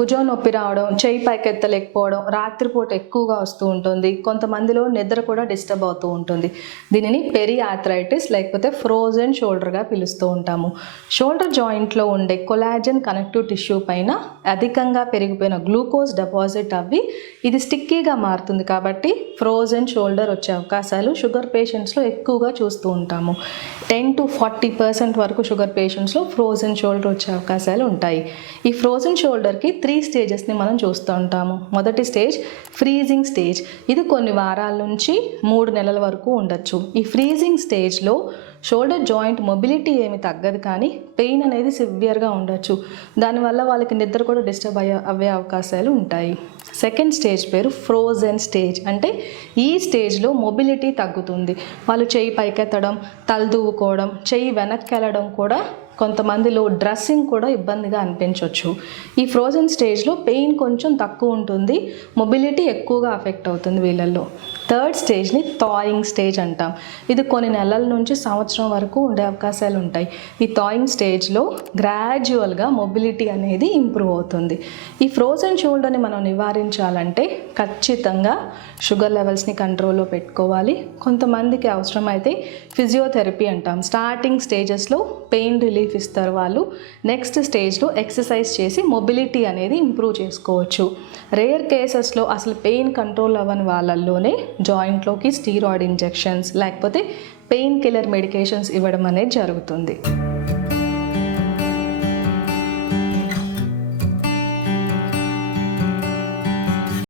భుజం నొప్పి రావడం, చెయ్యి పైకెత్తలేకపోవడం, రాత్రిపూట ఎక్కువగా వస్తూ ఉంటుంది. కొంతమందిలో నిద్ర కూడా డిస్టర్బ్ అవుతూ ఉంటుంది. దీనిని పెరియాథ్రైటిస్ లేకపోతే ఫ్రోజన్ షోల్డర్గా పిలుస్తూ ఉంటాము. షోల్డర్ జాయింట్లో ఉండే కొలాజన్ కనెక్టివ్ టిష్యూ పైన అధికంగా పెరిగిపోయిన గ్లూకోజ్ డిపాజిట్ అవ్వి ఇది స్టిక్కీగా మారుతుంది. కాబట్టి ఫ్రోజన్ షోల్డర్ వచ్చే అవకాశాలు షుగర్ పేషెంట్స్లో ఎక్కువగా చూస్తూ ఉంటాము. 10 to 40% వరకు షుగర్ పేషెంట్స్లో ఫ్రోజన్ షోల్డర్ వచ్చే అవకాశాలు ఉంటాయి. ఈ ఫ్రోజన్ షోల్డర్కి 3 స్టేజెస్ని మనం చూస్తూ ఉంటాము. మొదటి స్టేజ్ ఫ్రీజింగ్ స్టేజ్. ఇది కొన్ని వారాల నుంచి 3 నెలల వరకు ఉండొచ్చు. ఈ ఫ్రీజింగ్ స్టేజ్లో షోల్డర్ జాయింట్ మొబిలిటీ ఏమి తగ్గదు, కానీ పెయిన్ అనేది సివియర్గా ఉండొచ్చు. దానివల్ల వాళ్ళకి నిద్ర కూడా డిస్టర్బ్ అవ్వే అవకాశాలు ఉంటాయి. సెకండ్ స్టేజ్ పేరు ఫ్రోజన్ స్టేజ్. అంటే ఈ స్టేజ్లో మొబిలిటీ తగ్గుతుంది. వాళ్ళు చెయ్యి పైకెత్తడం, తలదూవుకోవడం, చెయ్యి వెనక్కి వెళ్ళడం కూడా, కొంతమందిలో డ్రెస్సింగ్ కూడా ఇబ్బందిగా అనిపించవచ్చు. ఈ ఫ్రోజన్ స్టేజ్లో పెయిన్ కొంచెం తక్కువ ఉంటుంది, మొబిలిటీ ఎక్కువగా అఫెక్ట్ అవుతుంది వీళ్ళల్లో. థర్డ్ స్టేజ్ని థాయింగ్ స్టేజ్ అంటాం. ఇది కొన్ని నెలల నుంచి సంవత్సరం వరకు ఉండే అవకాశాలు ఉంటాయి. ఈ థాయింగ్ స్టేజ్లో గ్రాడ్యువల్గా మొబిలిటీ అనేది ఇంప్రూవ్ అవుతుంది. ఈ ఫ్రోజన్ షోల్డర్ని మనం నివారించాలంటే ఖచ్చితంగా షుగర్ లెవెల్స్ని కంట్రోల్లో పెట్టుకోవాలి. కొంతమందికి అవసరమైతే ఫిజియోథెరపీ అంటాం. స్టార్టింగ్ స్టేజెస్లో పెయిన్ రిలీఫ్ ఇస్తారు వాళ్ళు. నెక్స్ట్ స్టేజ్లో ఎక్సర్సైజ్ చేసి మొబిలిటీ అనేది ఇంప్రూవ్ చేసుకోవచ్చు. రేర్ కేసెస్లో అసలు పెయిన్ కంట్రోల్ అవ్వని వాళ్ళల్లోనే జాయింట్లోకి స్టీరాయిడ్ ఇంజెక్షన్స్ లేకపోతే పెయిన్ కిల్లర్ మెడికేషన్స్ ఇవ్వడం అనేది జరుగుతుంది.